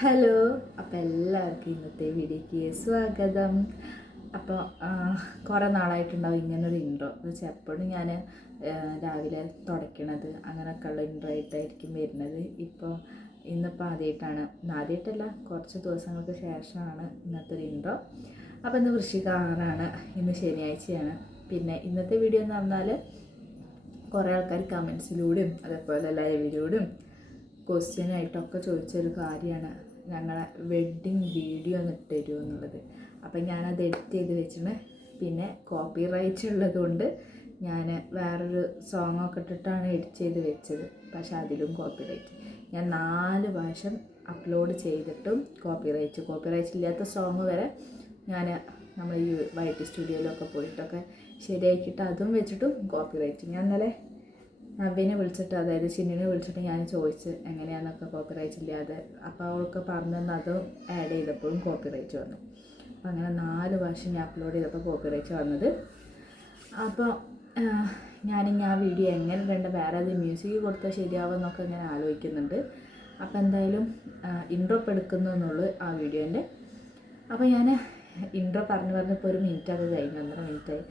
Hello അപ്പോൾ എല്ലാവർക്കും ഇന്നത്തെ വീഡിയോക്ക് സ്വാഗതം. അപ്പോൾ കുറേ നാളായിട്ടുണ്ടാവും ഇങ്ങനൊരു ഇൻട്രോ എന്ന് വെച്ചാൽ എപ്പോഴും ഞാൻ രാവിലെ തുടയ്ക്കണത് അങ്ങനെയൊക്കെ ഉള്ള ഇൻട്രോ ആയിട്ടായിരിക്കും വരുന്നത്. ഇപ്പോൾ ഇന്നിപ്പോൾ ആദ്യമായിട്ടാണ് ആദ്യമായിട്ടല്ല കുറച്ച് ദിവസങ്ങൾക്ക് ശേഷമാണ് ഇന്നത്തെ ഒരു ഇൻട്രോ അപ്പോൾ ഇന്ന് വൃശ്ചികാറാണ് ഇന്ന് ശനിയാഴ്ചയാണ്. പിന്നെ ഇന്നത്തെ വീഡിയോ എന്ന് പറഞ്ഞാൽ കുറേ ആൾക്കാർ കമൻസിലൂടെയും അതേപോലെ ലൈവിലൂടെയും ക്വസ്റ്റ്യനായിട്ടൊക്കെ ചോദിച്ചൊരു കാര്യമാണ് ഞങ്ങളെ വെഡ്ഡിങ് വീഡിയോ ഒന്ന് തരുമോ എന്നുള്ളത് അപ്പം ഞാനത് എഡിറ്റ് ചെയ്ത് വെച്ചിട്ട് പിന്നെ കോപ്പി റൈറ്റ് ഉള്ളതുകൊണ്ട് ഞാൻ വേറൊരു സോങ് ഒക്കെ ഇട്ടിട്ടാണ് എഡിറ്റ് ചെയ്ത് വെച്ചത്. പക്ഷേ അതിലും കോപ്പി റൈറ്റ് ഞാൻ നാല് പ്രാവശ്യം അപ്ലോഡ് ചെയ്തിട്ടും കോപ്പി റൈറ്റ് കോപ്പി റൈറ്റ് ഇല്ലാത്ത സോങ് വരെ ഞാൻ നമ്മൾ ഈ വൈറ്റ് സ്റ്റുഡിയോയിലൊക്കെ പോയിട്ടൊക്കെ ശരിയാക്കിയിട്ട് അതും വെച്ചിട്ടും കോപ്പി റൈറ്റ് ഞാൻ ഇന്നലെ നവ്യനെ വിളിച്ചിട്ട് അതായത് ചിന്നിനെ വിളിച്ചിട്ട് ഞാൻ ചോദിച്ച് എങ്ങനെയാണെന്നൊക്കെ കോപ്പിറൈറ്റ് ഇല്ലാതെ. അപ്പോൾ അവൾക്ക് പറഞ്ഞു തന്നെ അതും ആഡ് ചെയ്തപ്പോഴും കോപ്പിറൈറ്റ് വന്നു. അപ്പോൾ അങ്ങനെ നാല് വർഷം ഞാൻ അപ്ലോഡ് ചെയ്തപ്പോൾ കോപ്പിറൈറ്റ് വന്നത്. അപ്പോൾ ഞാനിനി ആ വീഡിയോ എങ്ങനെ ഇടേണ്ട വേറെ അത് മ്യൂസിക് കൊടുത്താൽ ശരിയാവുമെന്നൊക്കെ ഇങ്ങനെ ആലോചിക്കുന്നുണ്ട്. അപ്പോൾ എന്തായാലും ഇൻട്രോ എടുക്കുന്നു എന്നുള്ളൂ ആ വീഡിയോന്റെ അപ്പോൾ ഞാൻ ഇൻട്രോ പറഞ്ഞു പറഞ്ഞപ്പോൾ ഒരു മിനിറ്റൊക്കെ കഴിഞ്ഞു ഒന്നര മിനിറ്റായി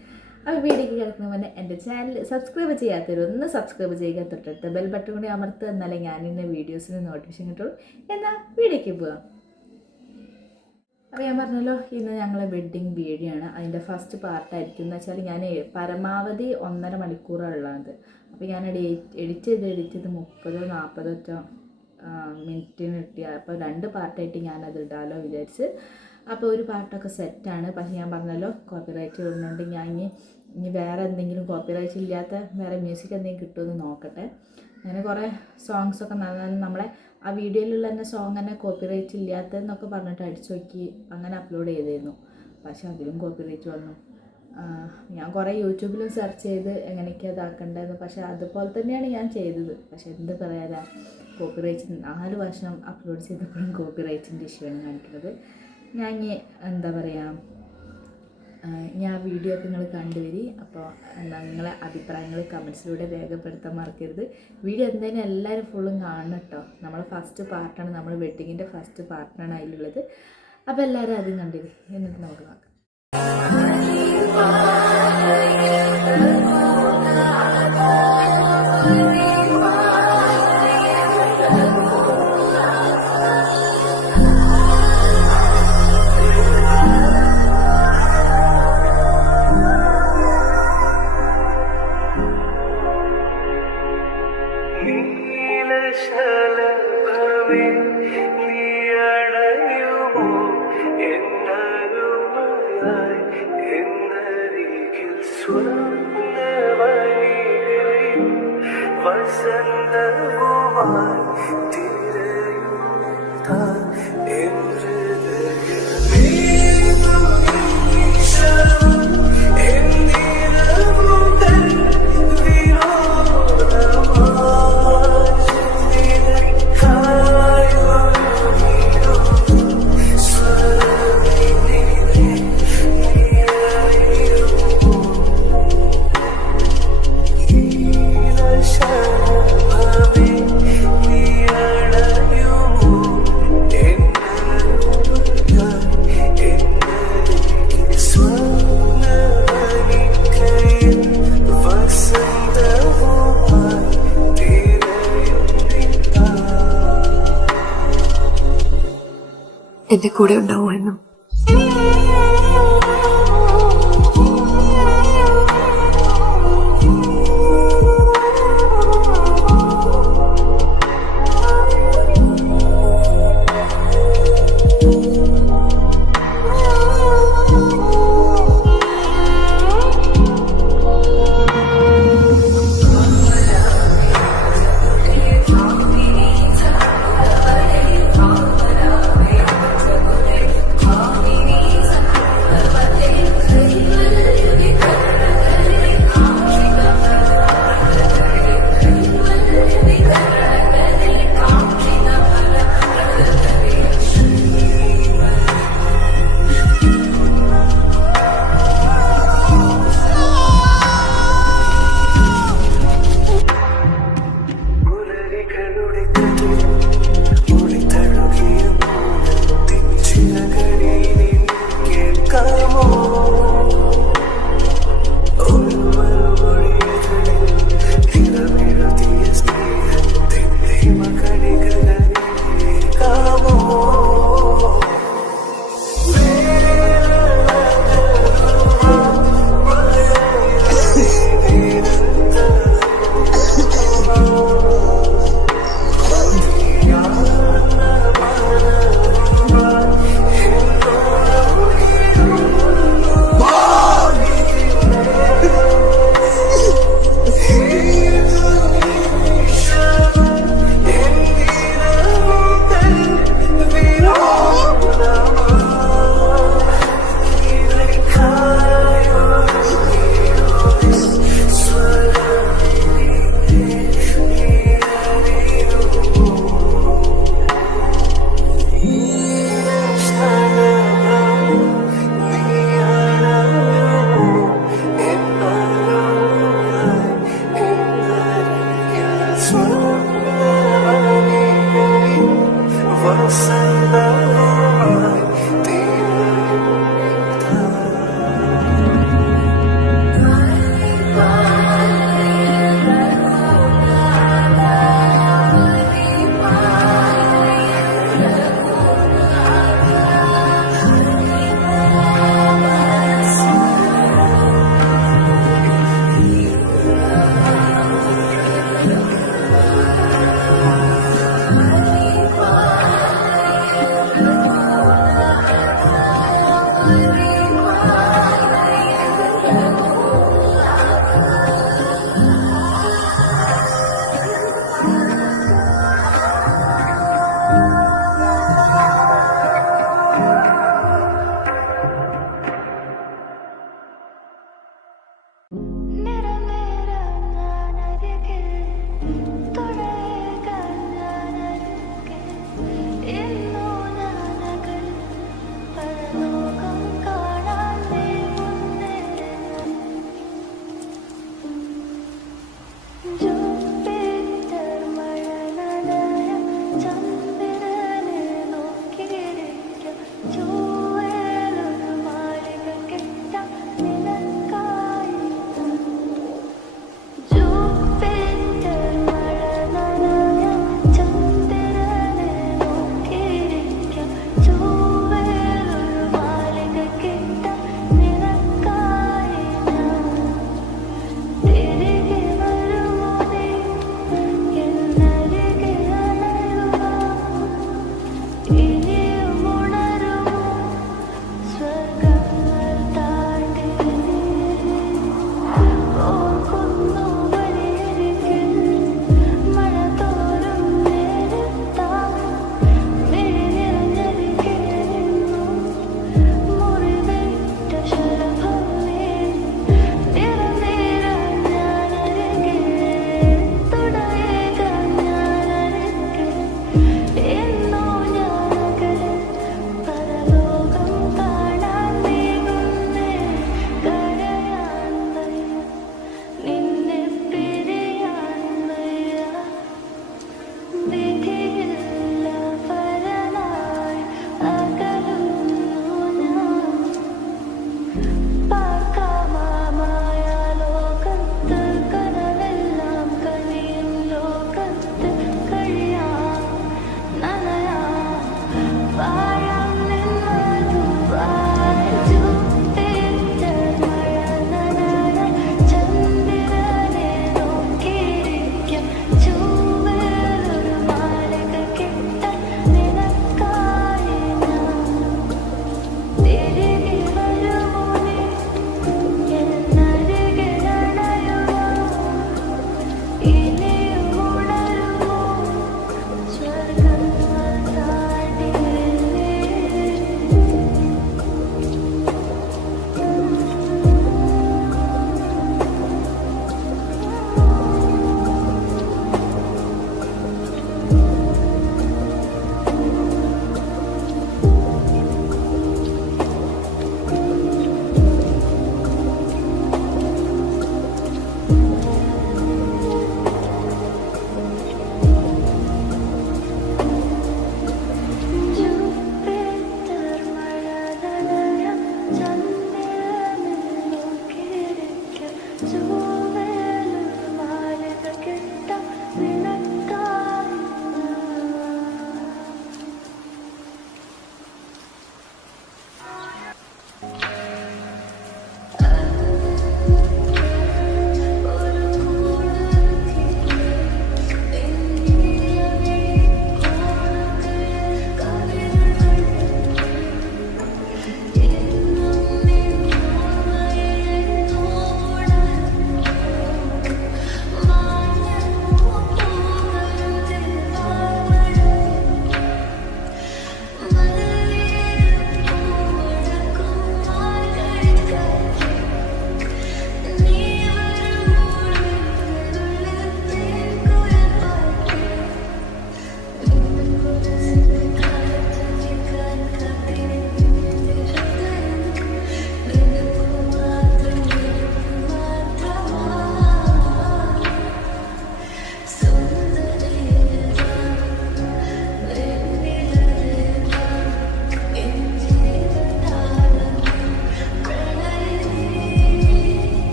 അപ്പോൾ വീഡിയോക്ക് കിടക്കുന്ന മുന്നേ എന്റെ ചാനൽ സബ്സ്ക്രൈബ് ചെയ്യാത്തവരൊന്ന് സബ്സ്ക്രൈബ് ചെയ്യുക. തൊട്ടടുത്ത് ബെൽ ബട്ടൺ കൂടി അമർത്തുക. എന്നാലേ ഞാൻ ഇന്ന് വീഡിയോസിന് നോട്ടിഫിക്കേഷൻ കിട്ടുള്ളൂ. എന്നാൽ വീഡിയോയ്ക്ക് പോവാം. അപ്പോൾ ഞാൻ പറഞ്ഞല്ലോ ഇന്ന് ഞങ്ങളെ വെഡ്ഡിങ് വീഡിയോ ആണ് അതിന്റെ ഫസ്റ്റ് പാർട്ടായിരിക്കും എന്ന് വെച്ചാൽ ഞാൻ പരമാവധി ഒന്നര മണിക്കൂറുള്ളത് അപ്പോൾ ഞാൻ എഡിറ്റ് ചെയ്ത് എഡിറ്റ് ചെയ്ത് മുപ്പതോ നാൽപ്പതോ ഒറ്റ മിനിറ്റിന് കിട്ടിയ അപ്പോൾ രണ്ട് പാർട്ടായിട്ട് ഞാനത് ഇടാമല്ലോ വിചാരിച്ച്. അപ്പോൾ ഒരു പാട്ടൊക്കെ സെറ്റാണ് പക്ഷേ ഞാൻ പറഞ്ഞല്ലോ കോപ്പിറൈറ്റ് വരുന്നുണ്ട് ഞാൻ ഇനി ഇനി വേറെ എന്തെങ്കിലും കോപ്പിറൈറ്റ് ഇല്ലാത്ത വേറെ മ്യൂസിക് എന്തെങ്കിലും കിട്ടുമെന്ന് നോക്കട്ടെ. അങ്ങനെ കുറേ സോങ്സ് ഒക്കെ നമ്മളെ ആ വീഡിയോയിലുള്ള തന്നെ സോങ് തന്നെ കോപ്പിറൈറ്റ് ഇല്ലാത്തതെന്നൊക്കെ പറഞ്ഞിട്ട് അടിച്ചു നോക്കി അങ്ങനെ അപ്ലോഡ് ചെയ്തിരുന്നു. പക്ഷെ അതിലും കോപ്പിറൈറ്റ് വന്നു. ഞാൻ കുറേ യൂട്യൂബിലും സെർച്ച് ചെയ്ത് എങ്ങനെയൊക്കെയാണ് അതാക്കേണ്ടതെന്ന് പക്ഷെ അതുപോലെ തന്നെയാണ് ഞാൻ ചെയ്തത്. പക്ഷെ എന്ത് പറയാനാ കോപ്പിറൈറ്റ് നാല് വർഷം അപ്ലോഡ് ചെയ്തപ്പോഴും കോപ്പിറൈറ്റിന്റെ ഇഷ്യൂ ആണ് കാണിക്കുന്നത്. ഞാൻ എന്താ പറയുക ഞാൻ വീഡിയോ ഒക്കെ നിങ്ങൾ കണ്ടുവരി. അപ്പോൾ എന്താ നിങ്ങളെ അഭിപ്രായങ്ങൾ കമൻസിലൂടെ രേഖപ്പെടുത്താൻ മറക്കരുത്. വീഡിയോ എന്തായാലും എല്ലാവരും ഫുള്ളും കാണണം കേട്ടോ നമ്മളെ ഫസ്റ്റ് പാർട്ടാണ് നമ്മൾ വെഡ്ഡിങ്ങിന്റെ ഫസ്റ്റ് പാർട്ടാണ് അതിലുള്ളത്. അപ്പോൾ എല്ലാവരും അതും കണ്ടിരി. എന്നിട്ട് നമുക്ക് നോക്കാം. എന്റെ കൂടെ ഉണ്ടാവുമെന്നും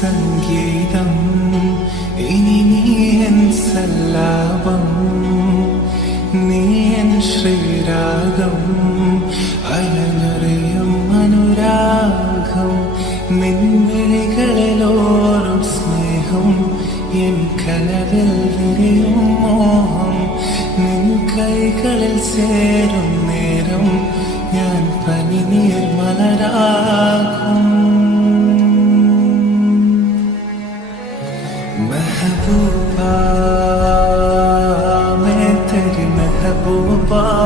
സംഗീതം. ഇനി നീയൻ സല്ലാപം. നീയൻ ശ്രീരാഗം. അലനറിയും അനുരാഗം. നിൻവിളികളിലോറും സ്നേഹം. എൻ കനവിൽ വിരിയും മോഹം. നിൻ കൈകളിൽ ചേരും നേരം. ഞാൻ പനിനീർ മലരാകും. महबूबा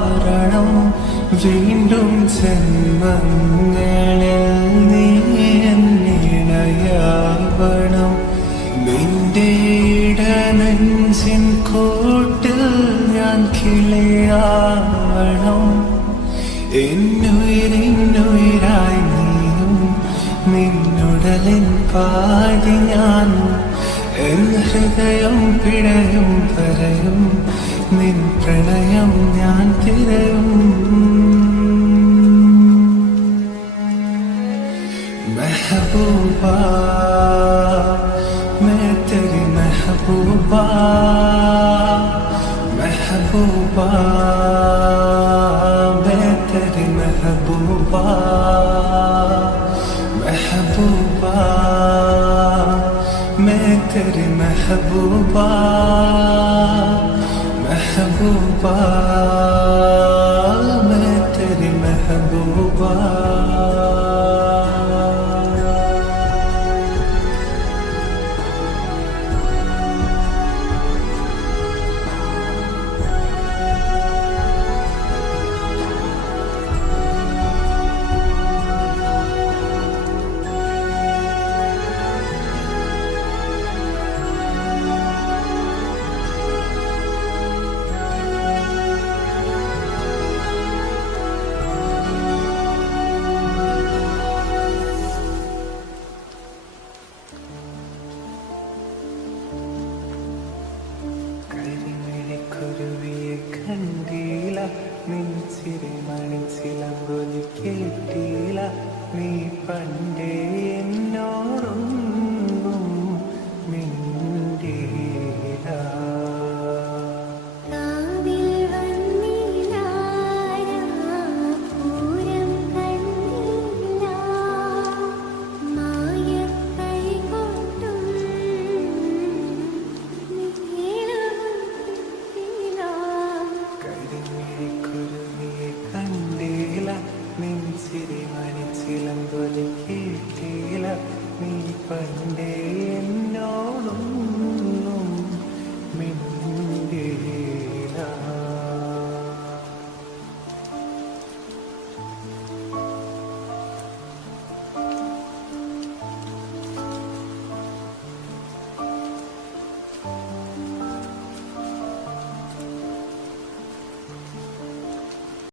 പാരണം വീണ്ടും ജന്മങ്ങളിൽ നീ എന്നിണയാവണം നിന്റെ ഇടനെഞ്ചിൻ കൂട്ടിൽ ഞാൻ കിളിയാവണം. എന്നുയിരിന്നുയിരായി നീയും നിന്നുടലിൻ പാതി ഞാൻ. എൻ ഹൃദയം പിടയും പറയും നിൻ പ്രണയം ഞാൻ തിരയും മെഹബൂബ മേ തെരി മെഹബൂബ മെഹബൂബ മേ തെരി മെഹബൂബ മെഹബൂബ മേ തെരി മെഹബൂബ محبوبة ما تري محبوبة